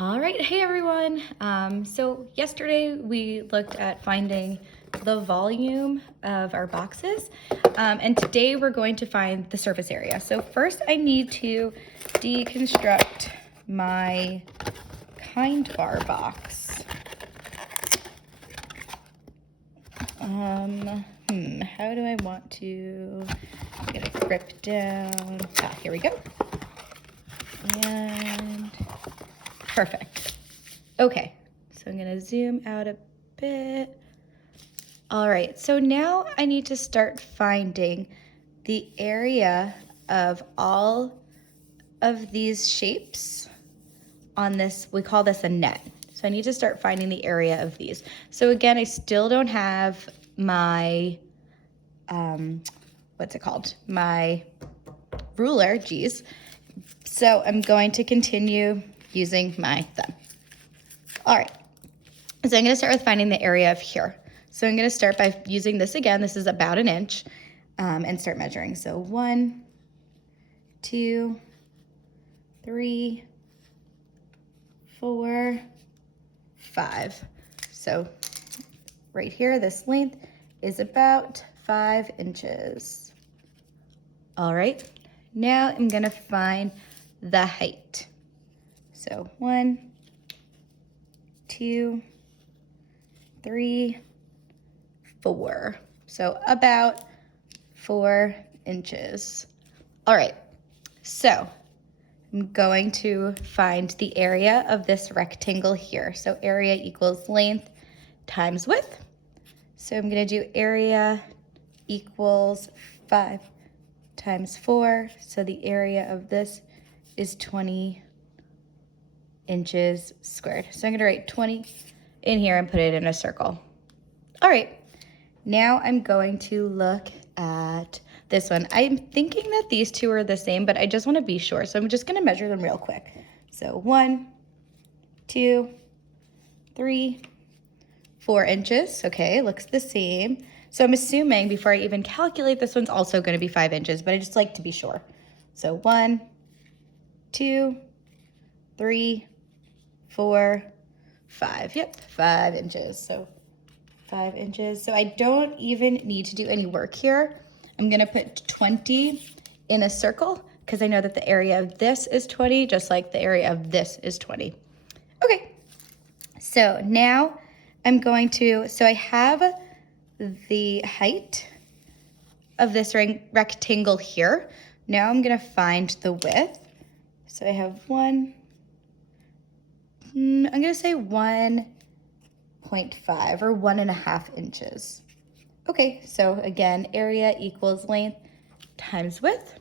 All right, hey everyone. So yesterday we looked at finding the volume of our boxes, and today we're going to find the surface area. So first I need to deconstruct my kind bar box. How do I want to get a grip down? Here we go. And perfect. Okay, so I'm gonna zoom out a bit. All right, so now I need to start finding the area of all of these shapes on this, we call this a net. So I need to start finding the area of these. So again, I still don't have my, what's it called? My ruler, geez. So I'm going to continue using my thumb. All right, so I'm gonna start with finding the area of here. So I'm gonna start by using this again. This is about an inch, and start measuring. So 1, 2, 3, 4, 5. So right here, this length is about 5 inches. All right, now I'm gonna find the height. So 1, 2, 3, 4. So about 4 inches. All right, so I'm going to find the area of this rectangle here. So area equals length times width. So I'm gonna do area equals 5 times 4. So the area of this is 20 inches squared. So I'm gonna write 20 in here and put it in a circle. All right, now I'm going to look at this one. I'm thinking that these two are the same, but I just want to be sure. So I'm just going to measure them real quick. So 1, 2, 3, 4 inches. Okay, looks the same. So I'm assuming before I even calculate, this one's also going to be 5 inches, but I just like to be sure. So 1, 2, 3, 4, 5. Yep, 5 inches. So 5 inches. So I don't even need to do any work here. I'm gonna put 20 in a circle because I know that the area of this is 20, just like the area of this is 20. Okay, so now I'm going to, so I have the height of this rectangle here. Now I'm gonna find the width. So I have I'm gonna say 1.5 or 1.5 inches. Okay, so again, area equals length times width.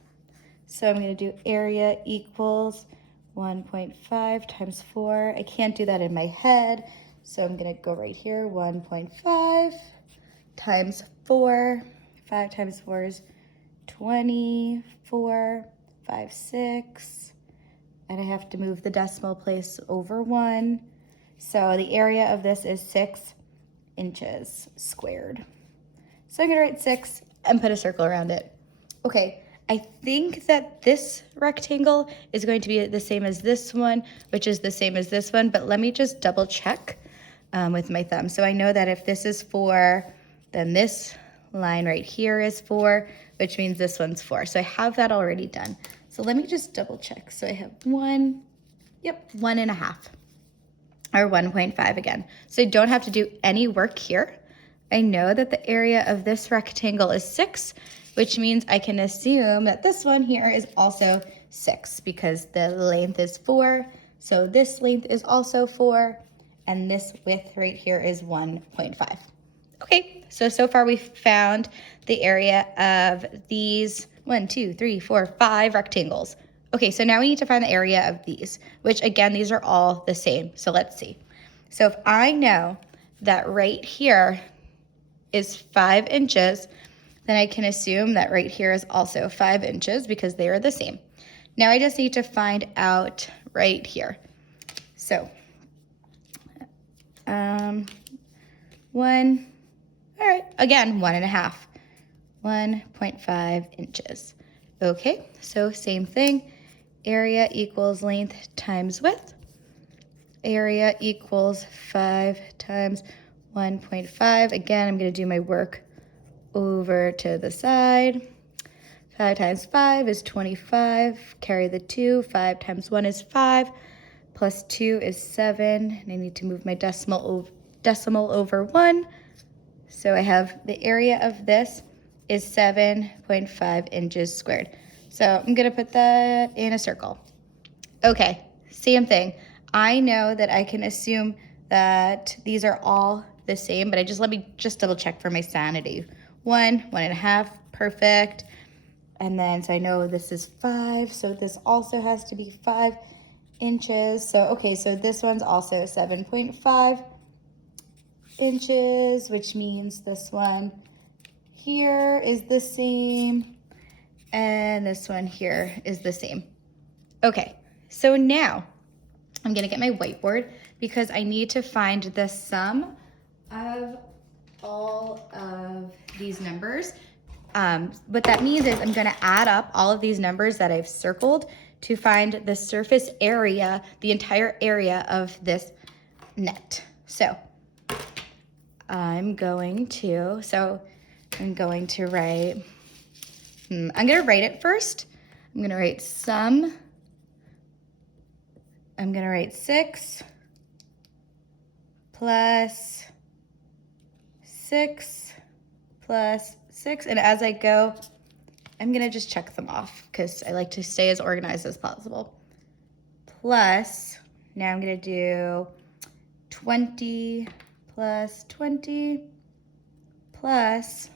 So I'm gonna do area equals 1.5 times 4. I can't do that in my head, so I'm gonna go right here, 1.5 times 4. 5 times 4 is 24, 5, 6. And I have to move the decimal place over 1. So the area of this is 6 inches squared. So I'm gonna write 6 and put a circle around it. Okay, I think that this rectangle is going to be the same as this one, which is the same as this one, but let me just double check with my thumb. So I know that if this is 4, then this line right here is 4, which means this one's 4. So I have that already done. So let me just double check. So I have 1, yep, 1.5, or 1.5 again. So I don't have to do any work here. I know that the area of this rectangle is 6, which means I can assume that this one here is also 6 because the length is 4. So this length is also 4, and this width right here is 1.5. Okay, so far we've found the area of these 1, 2, 3, 4, 5 rectangles. Okay, so now we need to find the area of these, which again, these are all the same. So let's see. So if I know that right here is 5 inches, then I can assume that right here is also 5 inches because they are the same. Now I just need to find out right here. So, 1, all right, again, 1.5, 1.5 inches. Okay, so same thing, area equals length times width. area equals 5 times 1.5. Again, I'm going to do my work over to the side. 5 times 5 is 25. Carry the 2. 5 times 1 is 5. Plus 2 is 7. And I need to move my decimal over 1. So I have the area of this is 7.5 inches squared. So I'm going to put that in a circle. Okay, same thing. I know that I can assume that these are all the same, but let me double check for my sanity. 1, 1.5, perfect. And then, so I know this is 5, so this also has to be 5 inches. So, okay, so this one's also 7.5 inches, which means this one here is the same, and this one here is the same. Okay, so now I'm gonna get my whiteboard because I need to find the sum of all of these numbers. What that means is I'm gonna add up all of these numbers that I've circled to find the surface area, the entire area of this net. So I'm going to write, I'm gonna write it first. I'm gonna write sum. I'm gonna write 6 plus 6 plus 6, and as I go, I'm gonna just check them off because I like to stay as organized as possible. Plus, now I'm gonna do 20 plus 20 plus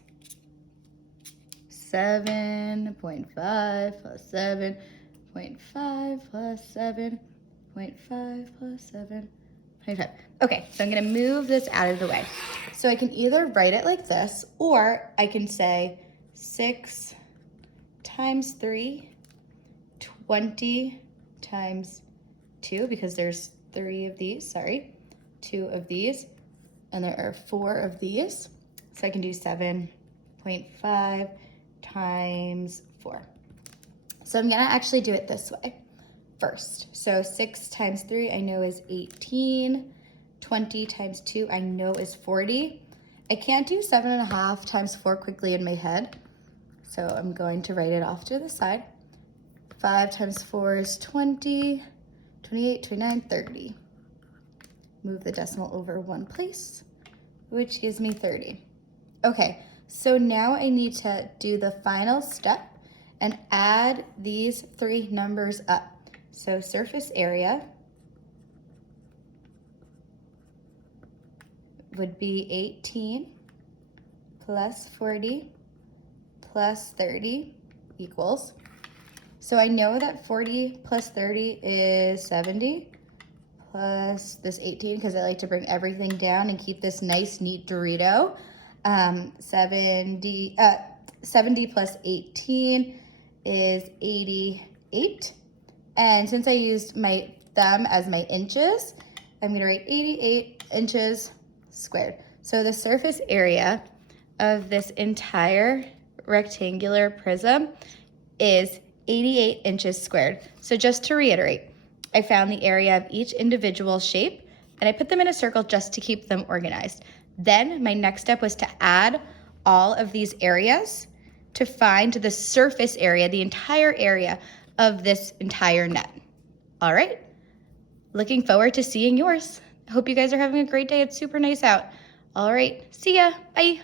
7.5 plus 7.5 plus 7.5 plus 7.5. Okay, so I'm gonna move this out of the way. So I can either write it like this, or I can say 6 times 3, 20 times 2, because there's 3 of these, sorry, 2 of these, and there are 4 of these. So I can do 7.5 times 4. So I'm gonna actually do it this way first. So 6 times 3 I know is 18. 20 times 2 I know is 40. I can't do 7.5 times 4 quickly in my head, so I'm going to write it off to the side. 5 times 4 is 20, 28, 29, 30. Move the decimal over 1 place, which gives me 30. Okay, so now I need to do the final step and add these 3 numbers up. So surface area would be 18 plus 40 plus 30 equals. So I know that 40 plus 30 is 70 plus this 18, because I like to bring everything down and keep this nice, neat Dorito. 70 plus 18 is 88. And since I used my thumb as my inches, I'm gonna write 88 inches squared. So the surface area of this entire rectangular prism is 88 inches squared. So just to reiterate, I found the area of each individual shape and I put them in a circle just to keep them organized. Then my next step was to add all of these areas to find the surface area, the entire area of this entire net. All right, looking forward to seeing yours. I hope you guys are having a great day. It's super nice out. All right, see ya, bye.